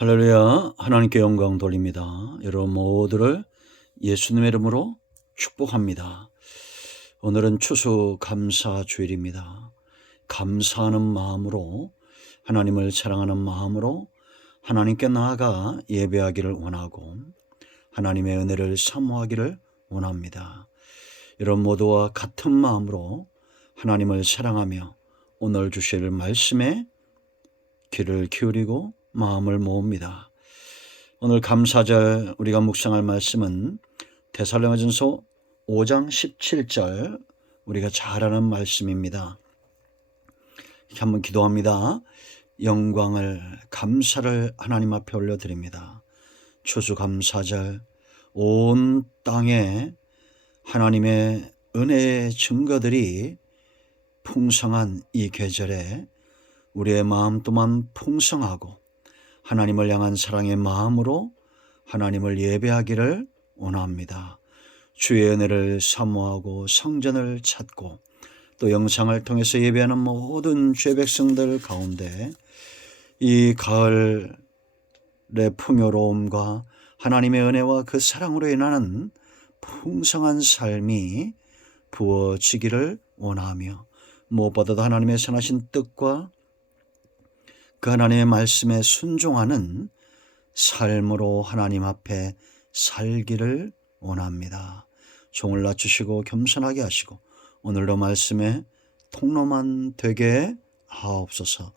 할렐루야. 하나님께 영광 돌립니다. 여러분 모두를 예수님의 이름으로 축복합니다. 오늘은 추수감사 주일입니다. 감사하는 마음으로, 하나님을 사랑하는 마음으로 하나님께 나아가 예배하기를 원하고 하나님의 은혜를 사모하기를 원합니다. 여러분 모두와 같은 마음으로 하나님을 사랑하며 오늘 주실 말씀에 귀를 기울이고 마음을 모읍니다. 오늘 감사절 우리가 묵상할 말씀은 데살로니가전서 5장 17절, 우리가 잘 아는 말씀입니다. 한번 기도합니다. 영광을, 감사를 하나님 앞에 올려드립니다. 추수감사절 온 땅에 하나님의 은혜의 증거들이 풍성한 이 계절에 우리의 마음 또한 풍성하고 하나님을 향한 사랑의 마음으로 하나님을 예배하기를 원합니다. 주의 은혜를 사모하고 성전을 찾고 또 영상을 통해서 예배하는 모든 죄 백성들 가운데 이 가을의 풍요로움과 하나님의 은혜와 그 사랑으로 인하는 풍성한 삶이 부어지기를 원하며, 무엇보다도 하나님의 선하신 뜻과 그 하나님의 말씀에 순종하는 삶으로 하나님 앞에 살기를 원합니다. 종을 낮추시고 겸손하게 하시고 오늘도 말씀에 통로만 되게 하옵소서.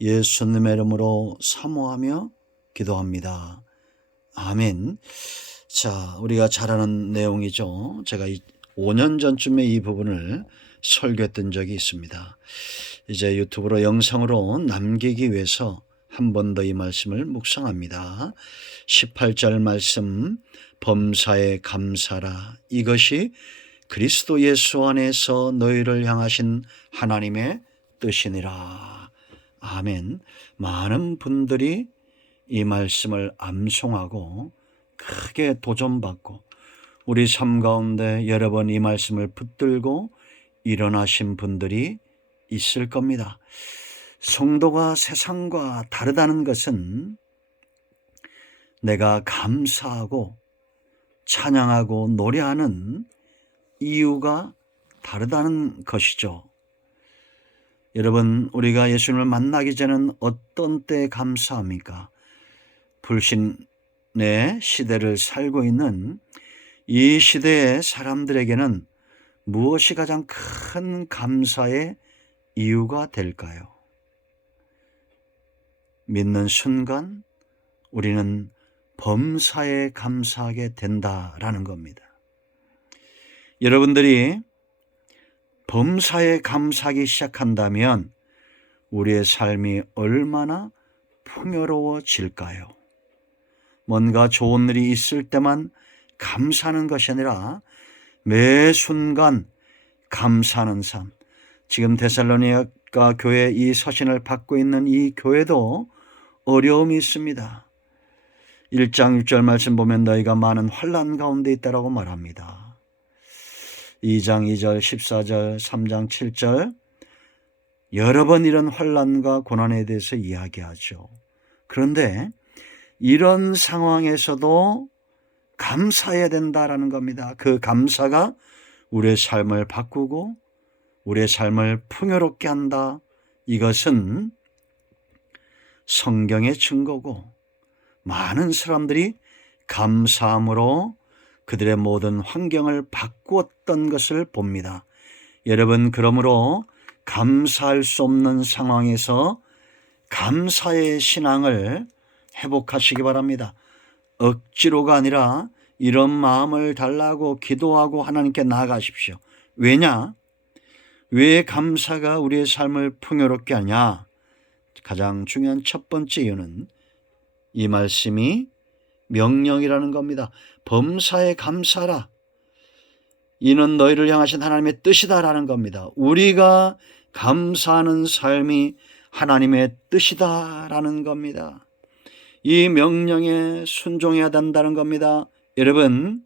예수님의 이름으로 사모하며 기도합니다. 아멘. 자, 우리가 잘 아는 내용이죠. 제가 5년 전쯤에 이 부분을 설교했던 적이 있습니다. 이제 유튜브로 영상으로 남기기 위해서 한 번 더 이 말씀을 묵상합니다. 18절 말씀, 범사에 감사라. 이것이 그리스도 예수 안에서 너희를 향하신 하나님의 뜻이니라. 아멘. 많은 분들이 이 말씀을 암송하고 크게 도전받고 우리 삶 가운데 여러 번 이 말씀을 붙들고 일어나신 분들이 있을 겁니다. 성도가 세상과 다르다는 것은 내가 감사하고 찬양하고 노래하는 이유가 다르다는 것이죠. 여러분, 우리가 예수님을 만나기 전에는 어떤 때에 감사합니까? 불신의 시대를 살고 있는 이 시대의 사람들에게는 무엇이 가장 큰 감사의 이유가 될까요? 믿는 순간 우리는 범사에 감사하게 된다라는 겁니다. 여러분들이 범사에 감사하기 시작한다면 우리의 삶이 얼마나 풍요로워질까요? 뭔가 좋은 일이 있을 때만 감사하는 것이 아니라 매 순간 감사하는 삶. 지금 데살로니가 교회 이 서신을 받고 있는 이 교회도 어려움이 있습니다. 1장 6절 말씀 보면 너희가 많은 환난 가운데 있다라고 말합니다. 2장 2절 14절 3장 7절 여러 번 이런 환난과 고난에 대해서 이야기하죠. 그런데 이런 상황에서도 감사해야 된다라는 겁니다. 그 감사가 우리의 삶을 바꾸고 우리의 삶을 풍요롭게 한다. 이것은 성경의 증거고 많은 사람들이 감사함으로 그들의 모든 환경을 바꾸었던 것을 봅니다. 여러분, 그러므로 감사할 수 없는 상황에서 감사의 신앙을 회복하시기 바랍니다. 억지로가 아니라 이런 마음을 달라고 기도하고 하나님께 나아가십시오. 왜냐? 왜 감사가 우리의 삶을 풍요롭게 하냐? 가장 중요한 첫 번째 이유는 이 말씀이 명령이라는 겁니다. 범사에 감사라. 이는 너희를 향하신 하나님의 뜻이다라는 겁니다. 우리가 감사하는 삶이 하나님의 뜻이다라는 겁니다. 이 명령에 순종해야 된다는 겁니다. 여러분,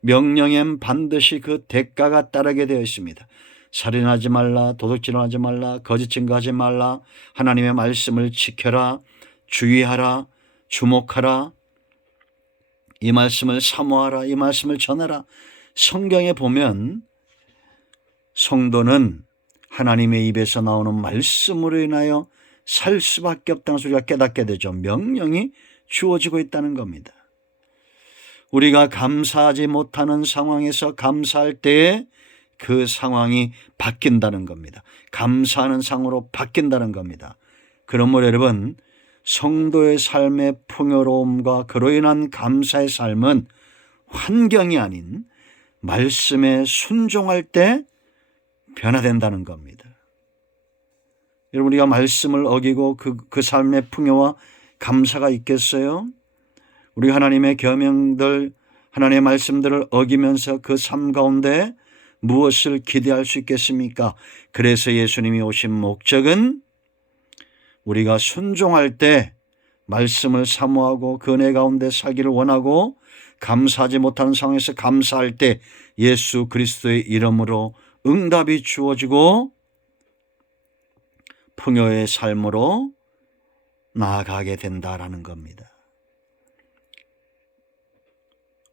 명령엔 반드시 그 대가가 따르게 되어 있습니다. 살인하지 말라, 도둑질하지 말라, 거짓 증거하지 말라, 하나님의 말씀을 지켜라, 주의하라, 주목하라. 이 말씀을 사모하라. 이 말씀을 전하라. 성경에 보면 성도는 하나님의 입에서 나오는 말씀으로 인하여 살 수밖에 없다는 소리가 깨닫게 되죠. 명령이 주어지고 있다는 겁니다. 우리가 감사하지 못하는 상황에서 감사할 때에 그 상황이 바뀐다는 겁니다. 감사하는 상으로 바뀐다는 겁니다. 그러므로 여러분, 성도의 삶의 풍요로움과 그로 인한 감사의 삶은 환경이 아닌 말씀에 순종할 때 변화된다는 겁니다. 여러분, 우리가 말씀을 어기고 그 삶의 풍요와 감사가 있겠어요? 우리 하나님의 계명들, 하나님의 말씀들을 어기면서 그 삶 가운데 무엇을 기대할 수 있겠습니까? 그래서 예수님이 오신 목적은 우리가 순종할 때 말씀을 사모하고 그 은혜 가운데 살기를 원하고 감사하지 못하는 상황에서 감사할 때 예수 그리스도의 이름으로 응답이 주어지고 풍요의 삶으로 나아가게 된다라는 겁니다.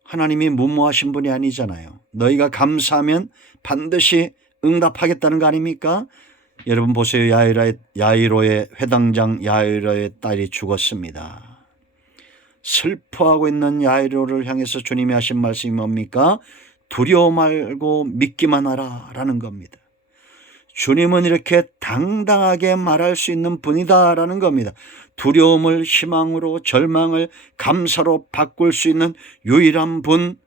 하나님이 무모하신 분이 아니잖아요. 너희가 감사하면 반드시 응답하겠다는 거 아닙니까? 여러분 보세요. 야이로의 회당장 야이로의 딸이 죽었습니다. 슬퍼하고 있는 야이로를 향해서 주님이 하신 말씀이 뭡니까? 두려워 말고 믿기만 하라 라는 겁니다. 주님은 이렇게 당당하게 말할 수 있는 분이다라는 겁니다. 두려움을 희망으로, 절망을 감사로 바꿀 수 있는 유일한 분,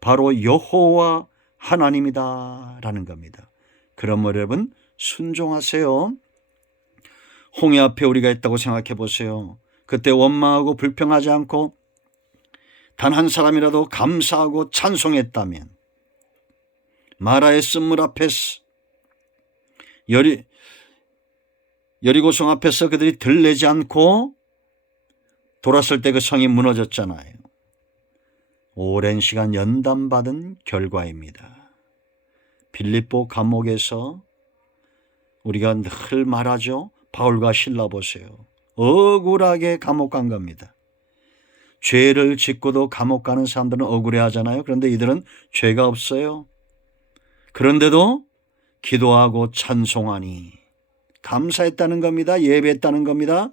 바로 여호와 하나님이다라는 겁니다. 그러므로 여러분 순종하세요. 홍해 앞에 우리가 있다고 생각해 보세요. 그때 원망하고 불평하지 않고 단 한 사람이라도 감사하고 찬송했다면, 마라의 쓴물 앞에서 여리고성 앞에서 그들이 들레지 않고 돌았을 때 그 성이 무너졌잖아요. 오랜 시간 연단받은 결과입니다. 빌립보 감옥에서 우리가 늘 말하죠. 바울과 실라 보세요. 억울하게 감옥 간 겁니다. 죄를 짓고도 감옥 가는 사람들은 억울해하잖아요. 그런데 이들은 죄가 없어요. 그런데도 기도하고 찬송하니 감사했다는 겁니다. 예배했다는 겁니다.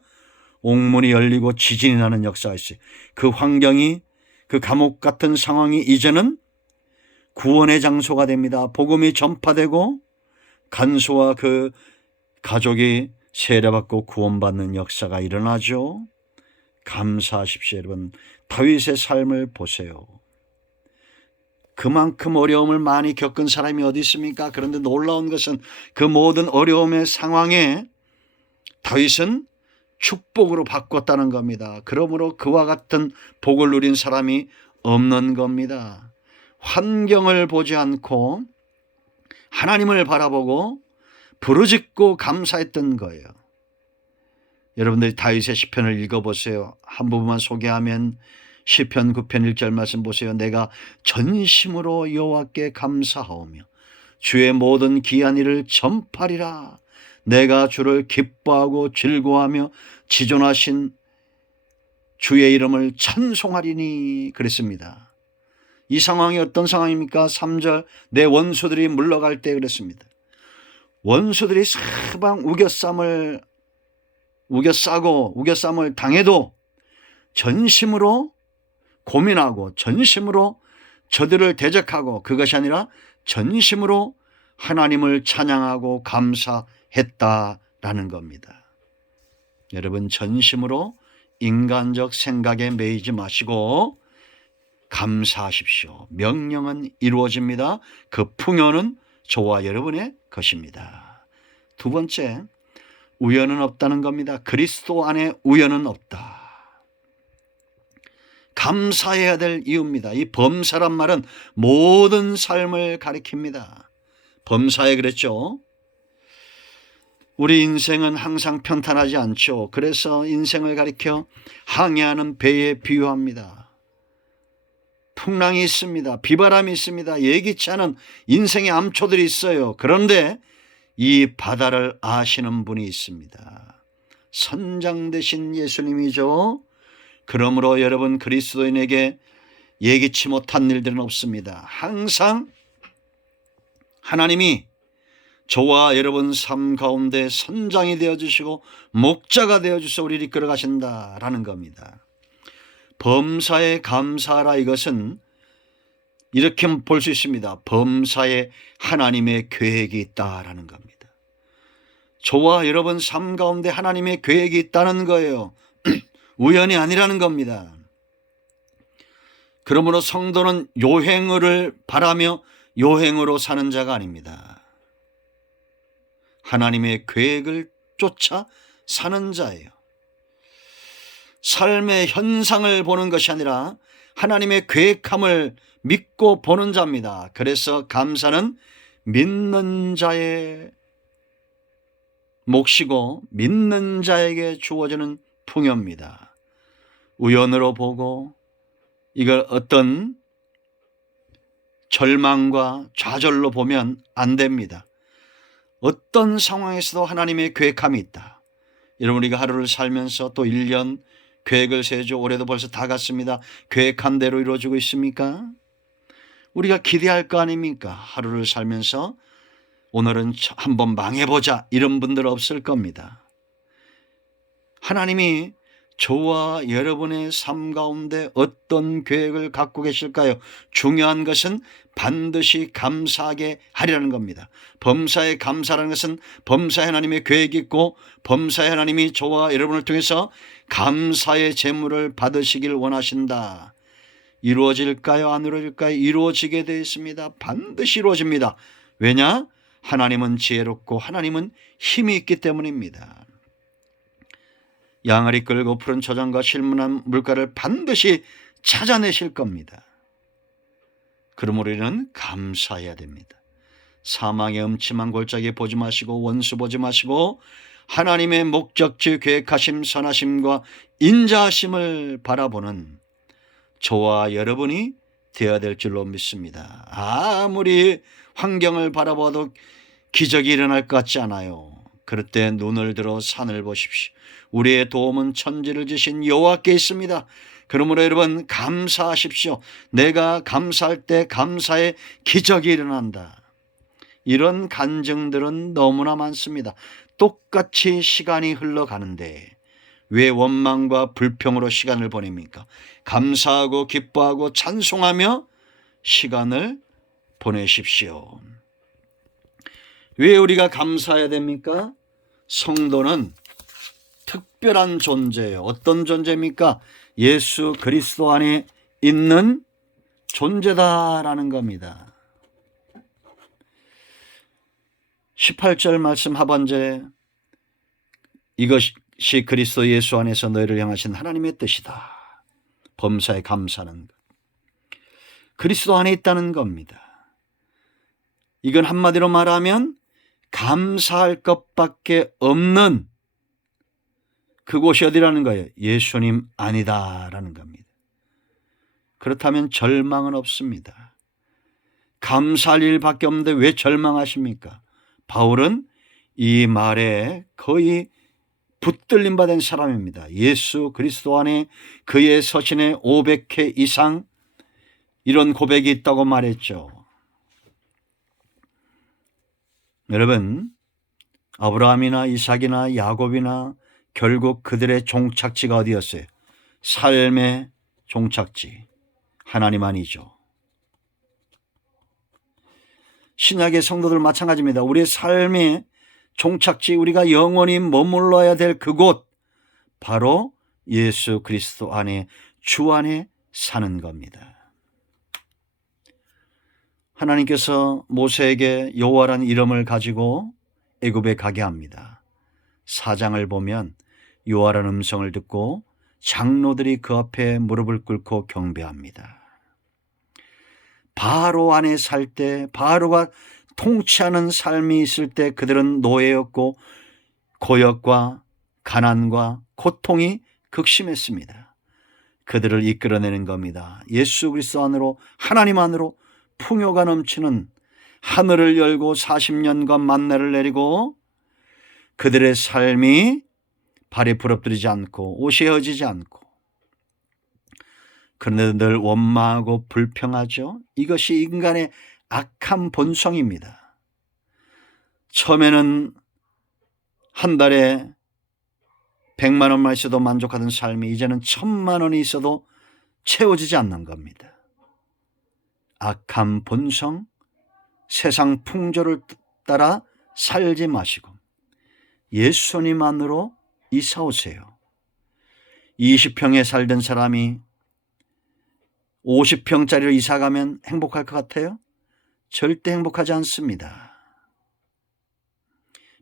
옥문이 열리고 지진이 나는 역사가 있어요. 그 환경이, 그 감옥 같은 상황이 이제는 구원의 장소가 됩니다. 복음이 전파되고 간소와 그 가족이 세례받고 구원받는 역사가 일어나죠. 감사하십시오. 여러분, 다윗의 삶을 보세요. 그만큼 어려움을 많이 겪은 사람이 어디 있습니까? 그런데 놀라운 것은 그 모든 어려움의 상황에 다윗은 축복으로 바꿨다는 겁니다. 그러므로 그와 같은 복을 누린 사람이 없는 겁니다. 환경을 보지 않고 하나님을 바라보고 부르짖고 감사했던 거예요. 여러분들이 다윗의 시편을 읽어보세요. 한 부분만 소개하면 시편 9편 1절 말씀 보세요. 내가 전심으로 여호와께 감사하오며 주의 모든 기한 일을 전파리라. 내가 주를 기뻐하고 즐거워하며 지존하신 주의 이름을 찬송하리니 그랬습니다. 이 상황이 어떤 상황입니까? 3절 내 원수들이 물러갈 때 그랬습니다. 원수들이 사방 우겨싸고 당해도 전심으로 고민하고 전심으로 저들을 대적하고 그것이 아니라 전심으로 하나님을 찬양하고 감사했다라는 겁니다. 여러분, 전심으로 인간적 생각에 매이지 마시고 감사하십시오. 명령은 이루어집니다. 그 풍요는 저와 여러분의 것입니다. 두 번째, 우연은 없다는 겁니다. 그리스도 안에 우연은 없다. 감사해야 될 이유입니다. 이 범사란 말은 모든 삶을 가리킵니다. 범사에 그랬죠. 우리 인생은 항상 평탄하지 않죠. 그래서 인생을 가리켜 항해하는 배에 비유합니다. 풍랑이 있습니다. 비바람이 있습니다. 예기치 않은 인생의 암초들이 있어요. 그런데 이 바다를 아시는 분이 있습니다. 선장 되신 예수님이죠. 그러므로 여러분, 그리스도인에게 예기치 못한 일들은 없습니다. 항상 하나님이 저와 여러분 삶 가운데 선장이 되어주시고 목자가 되어주셔서 우리를 이끌어 가신다라는 겁니다. 범사에 감사하라, 이것은 이렇게 볼 수 있습니다. 범사에 하나님의 계획이 있다라는 겁니다. 저와 여러분 삶 가운데 하나님의 계획이 있다는 거예요. 우연이 아니라는 겁니다. 그러므로 성도는 요행을 바라며 요행으로 사는 자가 아닙니다. 하나님의 계획을 쫓아 사는 자예요. 삶의 현상을 보는 것이 아니라 하나님의 계획함을 믿고 보는 자입니다. 그래서 감사는 믿는 자의 몫이고 믿는 자에게 주어지는 풍요입니다. 우연으로 보고 이걸 어떤 절망과 좌절로 보면 안 됩니다. 어떤 상황에서도 하나님의 계획함이 있다. 여러분, 우리가 하루를 살면서 또 1년 계획을 세죠. 올해도 벌써 다 갔습니다. 계획한 대로 이루어지고 있습니까? 우리가 기대할 거 아닙니까? 하루를 살면서 오늘은 한번 망해보자, 이런 분들 없을 겁니다. 하나님이 저와 여러분의 삶 가운데 어떤 계획을 갖고 계실까요? 중요한 것은 반드시 감사하게 하리라는 겁니다. 범사에 감사라는 것은 범사에 하나님의 계획이 있고 범사에 하나님이 저와 여러분을 통해서 감사의 제물을 받으시길 원하신다. 이루어질까요? 안 이루어질까요? 이루어지게 되어 있습니다. 반드시 이루어집니다. 왜냐? 하나님은 지혜롭고 하나님은 힘이 있기 때문입니다. 양을 이끌고 푸른 초장과 실문한 물가를 반드시 찾아내실 겁니다. 그러므로 우리는 감사해야 됩니다. 사망의 음침한 골짜기 보지 마시고 원수 보지 마시고 하나님의 목적지 계획하심 선하심과 인자하심을 바라보는 저와 여러분이 되어야 될 줄로 믿습니다. 아무리 환경을 바라봐도 기적이 일어날 것 같지 않아요. 그럴 때 눈을 들어 산을 보십시오. 우리의 도움은 천지를 지신 여호와께 있습니다. 그러므로 여러분, 감사하십시오. 내가 감사할 때 감사의 기적이 일어난다. 이런 간증들은 너무나 많습니다. 똑같이 시간이 흘러가는데 왜 원망과 불평으로 시간을 보냅니까? 감사하고 기뻐하고 찬송하며 시간을 보내십시오. 왜 우리가 감사해야 됩니까? 성도는 특별한 존재예요. 어떤 존재입니까? 예수 그리스도 안에 있는 존재다라는 겁니다. 18절 말씀 하반절에 이것이 그리스도 예수 안에서 너희를 향하신 하나님의 뜻이다. 범사에 감사하는 것. 그리스도 안에 있다는 겁니다. 이건 한마디로 말하면 감사할 것밖에 없는 그곳이 어디라는 거예요? 예수님 안이다라는 겁니다. 그렇다면 절망은 없습니다. 감사할 일밖에 없는데 왜 절망하십니까? 바울은 이 말에 거의 붙들림 받은 사람입니다. 예수 그리스도 안에 그의 서신에 500회 이상 이런 고백이 있다고 말했죠. 여러분, 아브라함이나 이삭이나 야곱이나 결국 그들의 종착지가 어디였어요? 삶의 종착지 하나님 아니죠. 신약의 성도들 마찬가지입니다. 우리의 삶의 종착지, 우리가 영원히 머물러야 될 그곳, 바로 예수 그리스도 안에, 주 안에 사는 겁니다. 하나님께서 모세에게 여호와라는 이름을 가지고 애굽에 가게 합니다. 4장을 보면 여호와라는 음성을 듣고 장로들이 그 앞에 무릎을 꿇고 경배합니다. 바로 안에 살 때, 바로가 통치하는 삶이 있을 때 그들은 노예였고 고역과 가난과 고통이 극심했습니다. 그들을 이끌어내는 겁니다. 예수 그리스도 안으로, 하나님 안으로 풍요가 넘치는 하늘을 열고 40년간 만나를 내리고 그들의 삶이 발에 부럽뜨리지 않고 옷이 헤어지지 않고 그런데 늘 원망하고 불평하죠. 이것이 인간의 악한 본성입니다. 처음에는 한 달에 100만 원만 있어도 만족하던 삶이 이제는 1000만 원이 있어도 채워지지 않는 겁니다. 악한 본성, 세상 풍조를 따라 살지 마시고 예수님 안으로 이사 오세요. 20평에 살던 사람이 50평짜리로 이사 가면 행복할 것 같아요? 절대 행복하지 않습니다.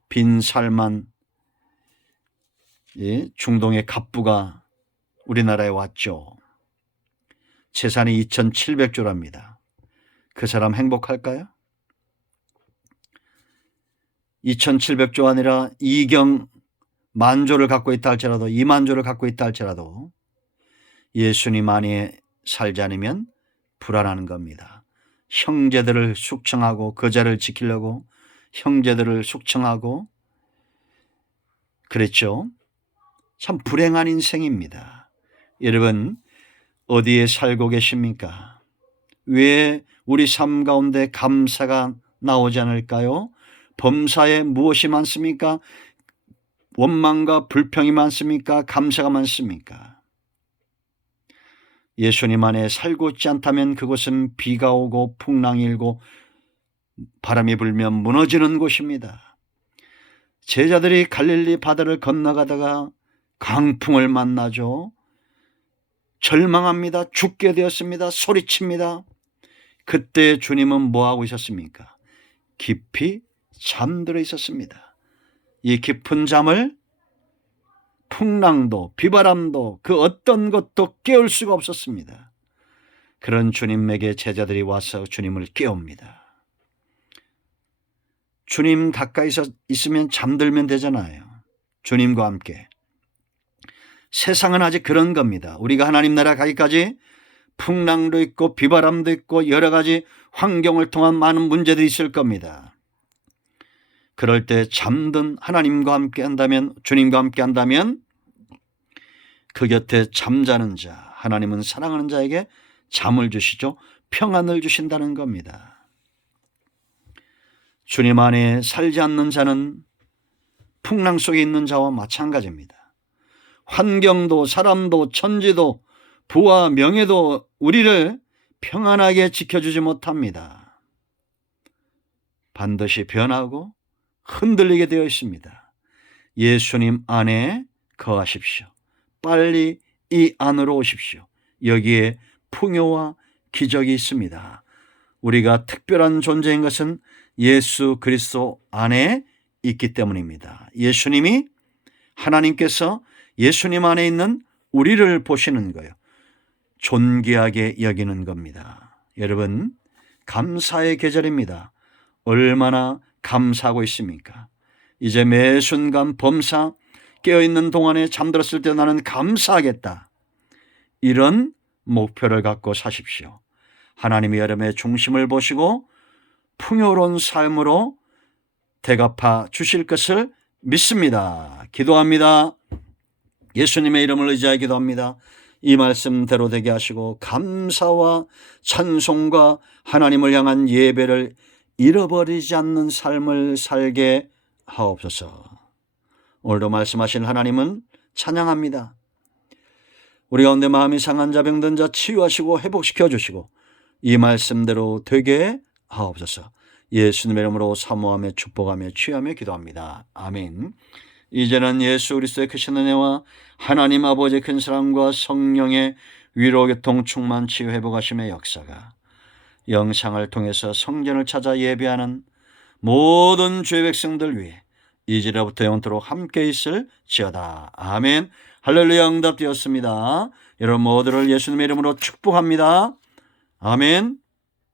빈 살만 중동의 갑부가 우리나라에 왔죠. 재산이 2700조랍니다. 그 사람 행복할까요? 2700조 아니라 2경 만조를 갖고 있다 할지라도 2만조를 갖고 있다 할지라도 예수님 안에 살지 않으면 불안한 겁니다. 형제들을 숙청하고 거자를 지키려고 형제들을 숙청하고 그랬죠. 참 불행한 인생입니다. 여러분 어디에 살고 계십니까? 왜 우리 삶 가운데 감사가 나오지 않을까요? 범사에 무엇이 많습니까? 원망과 불평이 많습니까? 감사가 많습니까? 예수님 안에 살고 있지 않다면 그곳은 비가 오고 풍랑이 일고 바람이 불면 무너지는 곳입니다. 제자들이 갈릴리 바다를 건너가다가 강풍을 만나죠. 절망합니다. 죽게 되었습니다. 소리칩니다. 그때 주님은 뭐하고 있었습니까? 깊이 잠들어 있었습니다. 이 깊은 잠을 풍랑도 비바람도 그 어떤 것도 깨울 수가 없었습니다. 그런 주님에게 제자들이 와서 주님을 깨웁니다. 주님 가까이서 있으면 잠들면 되잖아요. 주님과 함께. 세상은 아직 그런 겁니다. 우리가 하나님 나라 가기까지 풍랑도 있고 비바람도 있고 여러 가지 환경을 통한 많은 문제들이 있을 겁니다. 그럴 때 잠든 하나님과 함께 한다면, 주님과 함께 한다면 그 곁에 잠자는 자, 하나님은 사랑하는 자에게 잠을 주시죠. 평안을 주신다는 겁니다. 주님 안에 살지 않는 자는 풍랑 속에 있는 자와 마찬가지입니다. 환경도 사람도 천지도 부와 명예도 우리를 평안하게 지켜주지 못합니다. 반드시 변하고 흔들리게 되어 있습니다. 예수님 안에 거하십시오. 빨리 이 안으로 오십시오. 여기에 풍요와 기적이 있습니다. 우리가 특별한 존재인 것은 예수 그리스도 안에 있기 때문입니다. 예수님이 하나님께서 예수님 안에 있는 우리를 보시는 거예요. 존귀하게 여기는 겁니다. 여러분 감사의 계절입니다. 얼마나 감사하고 있습니까? 이제 매 순간 범사 깨어있는 동안에 잠들었을 때 나는 감사하겠다. 이런 목표를 갖고 사십시오. 하나님이 여러분의 중심을 보시고 풍요로운 삶으로 대갚아 주실 것을 믿습니다. 기도합니다. 예수님의 이름을 의지하여 기도합니다. 이 말씀대로 되게 하시고 감사와 찬송과 하나님을 향한 예배를 잃어버리지 않는 삶을 살게 하옵소서. 오늘도 말씀하신 하나님은 찬양합니다. 우리 가운데 마음이 상한 자 병든 자 치유하시고 회복시켜 주시고 이 말씀대로 되게 하옵소서. 예수님의 이름으로 사모하며 축복하며 취하며 기도합니다. 아멘. 이제는 예수 그리스도의 크신 은혜와 하나님 아버지의 큰 사랑과 성령의 위로 교통 충만 치유 회복하심의 역사가 영상을 통해서 성전을 찾아 예배하는 모든 주의 백성들 위해 이제로부터 영원토록 함께 있을지어다. 아멘. 할렐루야. 응답되었습니다. 여러분 모두를 예수님의 이름으로 축복합니다. 아멘.